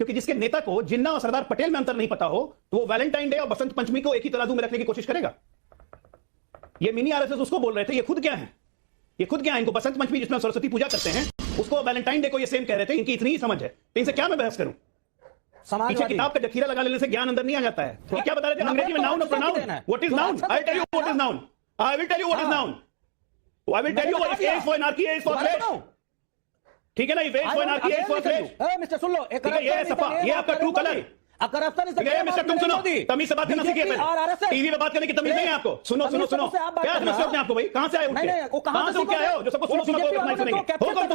क्योंकि जिसके नेता को जिन्ना और सरदार पटेल में अंतर नहीं पता हो तो वो वैलेंटाइन डे और बसंत पंचमी को एक ही तराजू में रखने की कोशिश करेगा। ये मिनी आरएसएस उसको बोल रहे थे, ये खुद क्या है, ये खुद क्या है। इनको बसंत पंचमी जिसमें सरस्वती पूजा करते हैं उसको वैलेंटाइन डे को ये सेम कह रहे थे। इनकी इतनी ही समझ है तो इनसे क्या मैं बहस करूं। पीछे किताब का जखीरा लगा लेने से ज्ञान अंदर नहीं आ जाता है। ये क्या बता रहे थे अंग्रेजी में नाउन और pronoun. What is noun? I tell you what is noun. I will tell you what is noun. I will tell you what is for anarchy, is for clash. ठीक है ना, ये for anarchy, is for clash. Mister सुन लो, ये सफा, ये आपका ट्रू कलर। मिस्टर तुम सुनो, तमीज से बात करना सीखिए। टीवी पे बात करने की तमीज नहीं है आपको। सुनो सुनो सुनो, क्या समझते हो अपने आपको भाई? कहां से आए उठ के? कहां से उठ के आए हो जो सबको सुनो सुनो तो तुम्हारी सुनेंगे? हो कौन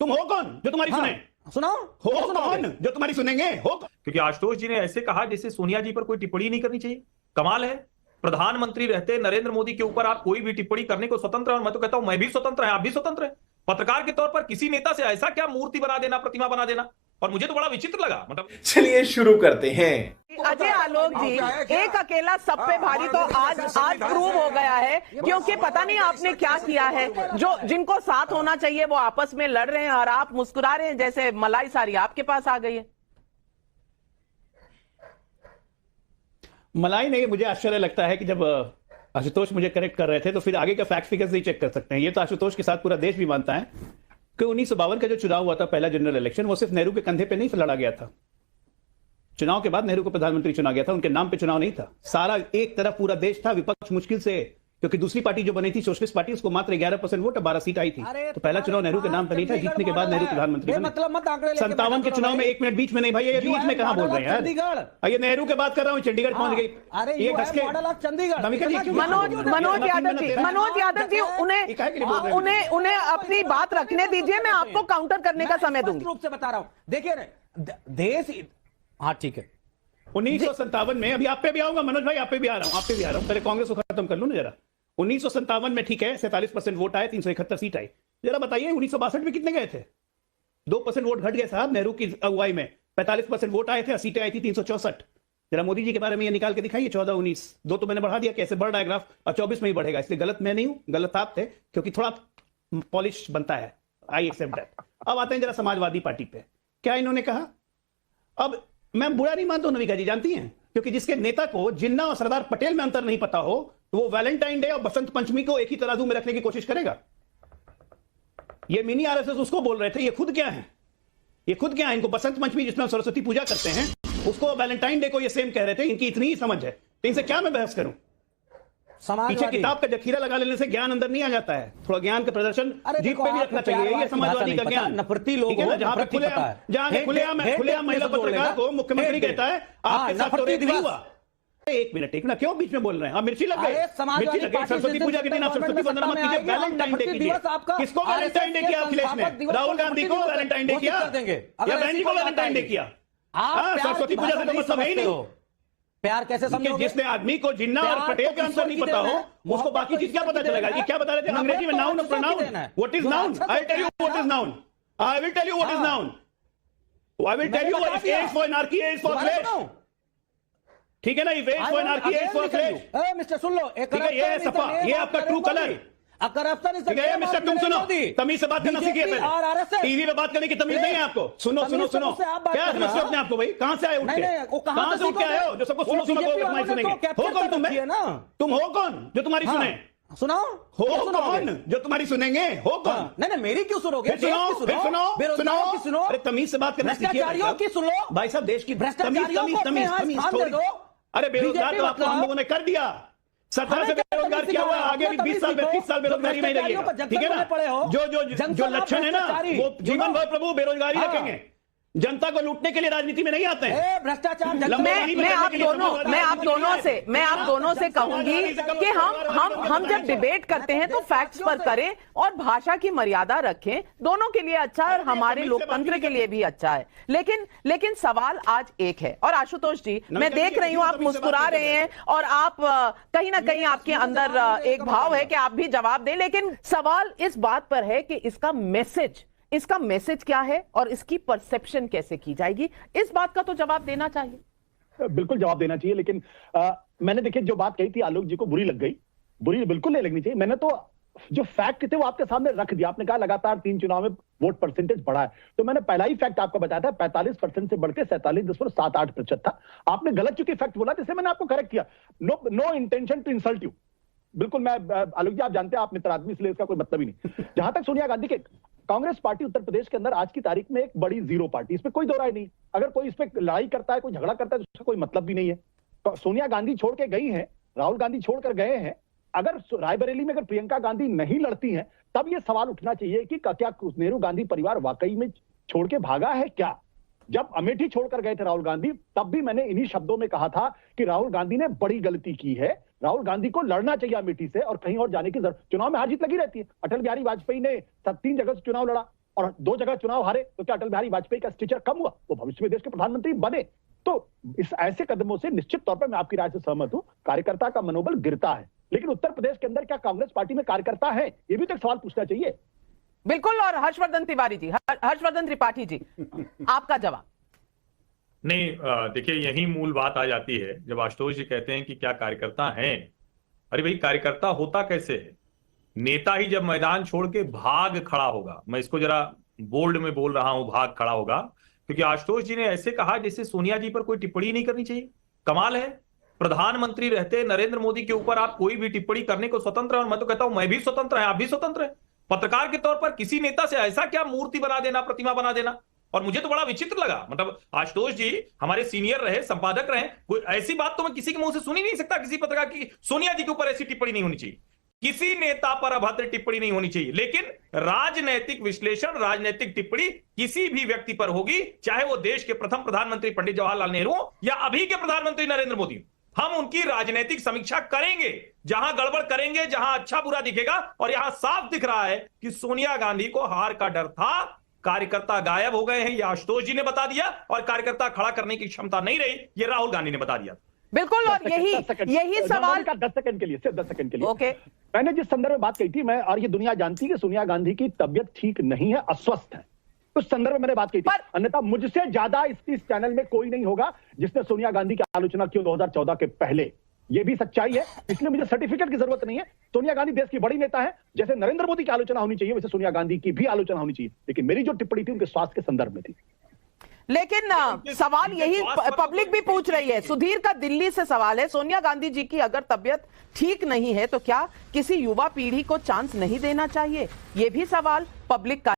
तुम हो कौन जो तुम्हारी सुने? सुनाओ, हो कौन जो तुम्हारी सुनेंगे? हो क्योंकि आशुतोष जी ने ऐसे कहा जैसे सोनिया जी पर कोई टिप्पणी नहीं करनी चाहिए। कमाल है, प्रधानमंत्री रहते नरेंद्र मोदी के ऊपर आप कोई भी टिप्पणी करने को स्वतंत्र है। और मैं तो कहता हूं मैं भी स्वतंत्र है, आप भी स्वतंत्र है। पत्रकार के तौर पर किसी नेता से ऐसा क्या मूर्ति बना देना, प्रतिमा बना देना, और मुझे तो बड़ा विचित्र लगा। मतलब चलिए शुरू करते हैं। अजय आलोक जी, एक अकेला सब पे भारी तो आज प्रूव हो गया है, क्योंकि पता नहीं आपने क्या किया है। जो जिनको साथ होना चाहिए वो आपस में लड़ रहे हैं और आप मुस्कुरा रहे हैं जैसे मलाई सारी आपके पास आ गई है। मलाई नहीं, मुझे आश्चर्य लगता है कि जब आशुतोष मुझे करेक्ट कर रहे थे तो फिर आगे का फैक्ट फिगर्स नहीं चेक कर सकते हैं। ये तो आशुतोष के साथ पूरा देश भी मानता है कि 1952 का जो चुनाव हुआ था, पहला जनरल इलेक्शन, वो सिर्फ नेहरू के कंधे पे नहीं लड़ा गया था। चुनाव के बाद नेहरू को प्रधानमंत्री चुना गया था, उनके नाम पे चुनाव नहीं था। सारा एक तरफ पूरा देश था, विपक्ष मुश्किल से, क्योंकि दूसरी पार्टी जो बनी थी सोशलिस्ट पार्टी, उसको मात्र 11% वोट, 12 सीट आई थी। तो पहला चुनाव नेहरू के नाम पर नहीं था, जीतने के बाद नेहरू प्रधानमंत्री बने। 57 के चुनाव में 1 मिनट बीच में नहीं भाई, ये बीच में कहां बोल रहे हैं यार? ये नेहरू के बात कर रहा हूं, चंडीगढ़ पहुंच गई। ये घस के मनोज यादव जी, उन्हें अपनी बात रखने दीजिए, मैं आपको काउंटर करने का समय दूंगी। रूप से बता रहा हूं, देखिए देश, हाँ ठीक है। 1957 में, अभी आप पे भी आऊंगा मनोज भाई, आप पे भी आ रहा हूं, पहले कांग्रेस को खत्म कर लूं ना जरा। 1957 में ठीक है 47% वोट आए, 371 सीट आई। जरा बताइए 1962 में कितने गए थे? 2% वोट घट गए साहब नेहरू की अगुवाई में। 45% वोट आए थे, सीटें आई थी 364। जरा मोदी जी के बारे में ये निकाल के दिखाइए, 14, 19, 2 तो मैंने बढ़ा दिया, कैसे बढ़ रहा है ग्राफ, और 24 में ही बढ़ेगा। इसलिए गलत मैं नहीं हूं, गलत आप थे, क्योंकि थोड़ा पॉलिश बनता है। I accept that. अब आते हैं जरा समाजवादी पार्टी पे, क्या इन्होंने कहा। अब मैं बुरा नहीं मानता हूं नविका जी, जानती हैं, क्योंकि जिसके नेता को जिन्ना और सरदार पटेल में अंतर नहीं पता हो तो वो वैलेंटाइन डे और बसंत पंचमी को एक ही तराजू में रखने की कोशिश करेगा। ये मिनी आरएसएस उसको बोल रहे थे, ये खुद क्या है, ये खुद क्या है। इनको बसंत पंचमी जिसमें सरस्वती पूजा करते हैं उसको वैलेंटाइन डे को ये सेम कह रहे थे। इनकी इतनी ही समझ है तो इनसे क्या मैं बहस करूं। पीछे किताब का जखीरा लगा लेने से ज्ञान अंदर नहीं आ जाता है। थोड़ा ज्ञान का प्रदर्शन जीप पे भी रखना चाहिए। ये समाजवादी का ज्ञान, नफरती लोग है ना, जहां पे खुलेआम महिला पत्रकार को मुख्यमंत्री कहता है आपके साथ तो रेप नहीं हुआ। एक मिनट क्यों बीच में बोल रहे हैं? मिर्ची लग गई, मिर्ची लग गई। सरस्वती पूजा के दिन आप सरस्वती वंदना मत कीजिए, वैलेंटाइन डे कीजिए। किसको वैलेंटाइन डे किया अखिलेश ने? राहुल गांधी को वैलेंटाइन डे किया या बहन जी को वैलेंटाइन डे किया? सरस्वती पूजा से तो मतलब है ही नहीं। प्यार कैसे समझोगे? जिसने आदमी को जिन्ना और पटेल के अंतर नहीं पता हो उसको बाकी चीज क्या पता चलेगा? ये क्या बता रहे थे अंग्रेजी में नाउन और pronoun. What is noun? I tell you what is noun. I will tell you what is noun. I will tell you what is for anarchy, is for clash. ठीक है ना, ये for anarchy, is for clash. Mister सुन लो, ठीक है, ये सफा, ये आपका ट्रू कलर। मिस्टर तुम सुनो, तमीज से बात करना सीखिए। टीवी पे बात करने की तमीज नहीं है आपको। सुनो सुनो सुनो, क्या समझते हो अपने आपको भाई? कहां से आए उठ के? कहां से उठ के आए हो जो सबको सुनो सुनो तो तुम्हारी सुनेंगे? हो कौन तुम हो कौन जो तुम्हारी सुने? सुनाओ, हो कौन जो तुम्हारी सुनेंगे? हो कौन? नहीं मेरी क्यों सुनोगे? सुनो। अरे तमीज से बात करना सीखिए की सुन लो भाई साहब। देश की तमीज। अरे बेरोजगार तो आपको हम लोगों ने कर दिया। 17 से बेरोजगार क्या हुआ? आगे भी 20 साल 30 साल बेरोजगारी में रहिएगा। ठीक है ना? जो लक्षण है ना वो जीवन भर प्रभु बेरोजगारी रखेंगे। जनता को लूटने के लिए राजनीति में नहीं आते हैं। भ्रष्टाचार। मैं आप दोनों से कहूंगी कि हम जब डिबेट करते हैं तो फैक्ट्स पर करें और भाषा की मर्यादा रखें। दोनों के लिए अच्छा है और हमारे लोकतंत्र के लिए भी अच्छा है। लेकिन सवाल आज एक है। और आशुतोष जी, मैं देख रही हूं आप मुस्कुरा रहे हैं और आप कहीं ना कहीं आपके अंदर एक भाव है कि आप भी जवाब दें। लेकिन सवाल इस बात पर है कि इसका मैसेज क्या है और इसकी परसेप्शन कैसे की जाएगी। इस बात का तो जवाब देना चाहिए। बिल्कुल जवाब देना चाहिए। लेकिन मैंने देखिए जो बात कही थी आलोक जी को बुरी लग गई। बुरी बिल्कुल नहीं लगनी चाहिए। मैंने तो जो फैक्ट थे वो आपके सामने रख दिया। आपने कहा लगातार 3 चुनाव में वोट परसेंटेज बढ़ा है, तो मैंने पहला ही फैक्ट आपको बताया था, 45% से बढ़ के 47.78% था। आपने गलत चुकी फैक्ट बोला, जिससे मैंने आपको करेक्ट किया। No intention to insult you. बिल्कुल, मैं आलोक जी आप जानते हैं आप मित्र आदमी, इसलिए इसका कोई मतलब ही नहीं। जहां तक सोनिया गांधी के, कांग्रेस पार्टी उत्तर प्रदेश के अंदर आज की तारीख में एक बड़ी जीरो पार्टी, इसमें कोई दो राय नहीं। अगर कोई इस पे लड़ाई करता है, कोई झगड़ा करता है, तो उसका कोई मतलब भी नहीं है। तो सोनिया गांधी छोड़ के गई हैं, राहुल गांधी छोड़कर गए हैं। अगर रायबरेली में अगर प्रियंका गांधी नहीं लड़ती हैं, तब यह सवाल उठना चाहिए कि क्या नेहरू गांधी परिवार वाकई में छोड़ के भागा है क्या? जब अमेठी छोड़कर गए थे राहुल गांधी, तब भी मैंने इन्हीं शब्दों में कहा था कि राहुल गांधी ने बड़ी गलती की है। राहुल गांधी को लड़ना चाहिए अमेठी से, और कहीं और जाने की जरूरत। चुनाव में हार जीत लगी रहती है। अटल बिहारी वाजपेयी ने 3 जगह से चुनाव लड़ा और 2 जगह चुनाव हारे, तो क्या अटल बिहारी वाजपेयी का स्टेचर कम हुआ? वो भविष्य में देश के प्रधानमंत्री बने। तो इस ऐसे कदमों से निश्चित तौर पर मैं आपकी राय से सहमत हूं, कार्यकर्ता का मनोबल गिरता है। लेकिन उत्तर प्रदेश के अंदर क्या कांग्रेस पार्टी में कार्यकर्ता है? ये भी तो एक सवाल पूछना चाहिए। बिल्कुल। और हर्षवर्धन तिवारी जी, हर्षवर्धन त्रिपाठी जी, आपका जवाब। नहीं, देखिए यही मूल बात आ जाती है जब आशुतोष जी कहते हैं कि क्या कार्यकर्ता हैं। अरे भाई, कार्यकर्ता होता कैसे है? नेता ही जब मैदान छोड़ के भाग खड़ा होगा, मैं इसको जरा बोल्ड में बोल रहा हूं, भाग खड़ा होगा, क्योंकि आशुतोष जी ने ऐसे कहा जैसे सोनिया जी पर कोई टिप्पणी नहीं करनी चाहिए। कमाल है, प्रधानमंत्री रहते नरेंद्र मोदी के ऊपर आप कोई भी टिप्पणी करने को स्वतंत्र है, और मैं तो कहता हूं मैं भी स्वतंत्र है, आप भी स्वतंत्र है। पत्रकार के तौर पर किसी नेता से ऐसा क्या मूर्ति बना देना, प्रतिमा बना देना। और मुझे तो बड़ा विचित्र लगा, मतलब आशुतोष जी हमारे सीनियर रहे, संपादक रहे, कोई ऐसी बात तो मैं किसी के मुंह से सुन ही नहीं सकता किसी पत्रकार की, सोनिया जी के ऊपर ऐसी टिप्पणी नहीं होनी चाहिए, किसी नेता पर अभद्र टिप्पणी नहीं होनी चाहिए। लेकिन राजनैतिक विश्लेषण, राजनैतिक टिप्पणी किसी भी व्यक्ति पर होगी, चाहे वो देश के प्रथम प्रधानमंत्री पंडित जवाहरलाल नेहरू या अभी के प्रधानमंत्री नरेंद्र मोदी, हम उनकी राजनीतिक समीक्षा करेंगे, जहां गड़बड़ करेंगे, जहां अच्छा बुरा दिखेगा। और यहां साफ दिख रहा है कि सोनिया गांधी को हार का डर था, कार्यकर्ता गायब हो गए हैं, यह आशुतोष जी ने बता दिया, और कार्यकर्ता खड़ा करने की क्षमता नहीं रही, यह राहुल गांधी ने बता दिया। बिल्कुल। और यही सवाल 10 सेकंड के लिए, सिर्फ 10 सेकंड के लिए। ओके। मैंने जिस संदर्भ में बात कही थी, मैं और ये दुनिया जानती है कि सोनिया गांधी की तबियत ठीक नहीं है, अस्वस्थ है, उस संदर्भ में मैंने बात कही थी। अन्यथा मुझसे ज्यादा इस चैनल में कोई नहीं होगा जिसने सोनिया गांधी की आलोचना की 2014 के पहले। ये भी सच्चाई है, इसलिए मुझे सर्टिफिकेट की जरूरत नहीं है। सोनिया गांधी देश की बड़ी नेता है, जैसे नरेंद्र मोदी की आलोचना होनी चाहिए वैसे सोनिया गांधी की भी आलोचना होनी चाहिए। लेकिन मेरी जो टिप्पणी थी उनके स्वास्थ्य के संदर्भ में थी। लेकिन सवाल यही पब्लिक भी पूछ रही है। सुधीर का दिल्ली से सवाल है, सोनिया गांधी जी की अगर तबियत ठीक नहीं है तो क्या किसी युवा पीढ़ी को चांस नहीं देना चाहिए? ये भी सवाल पब्लिक का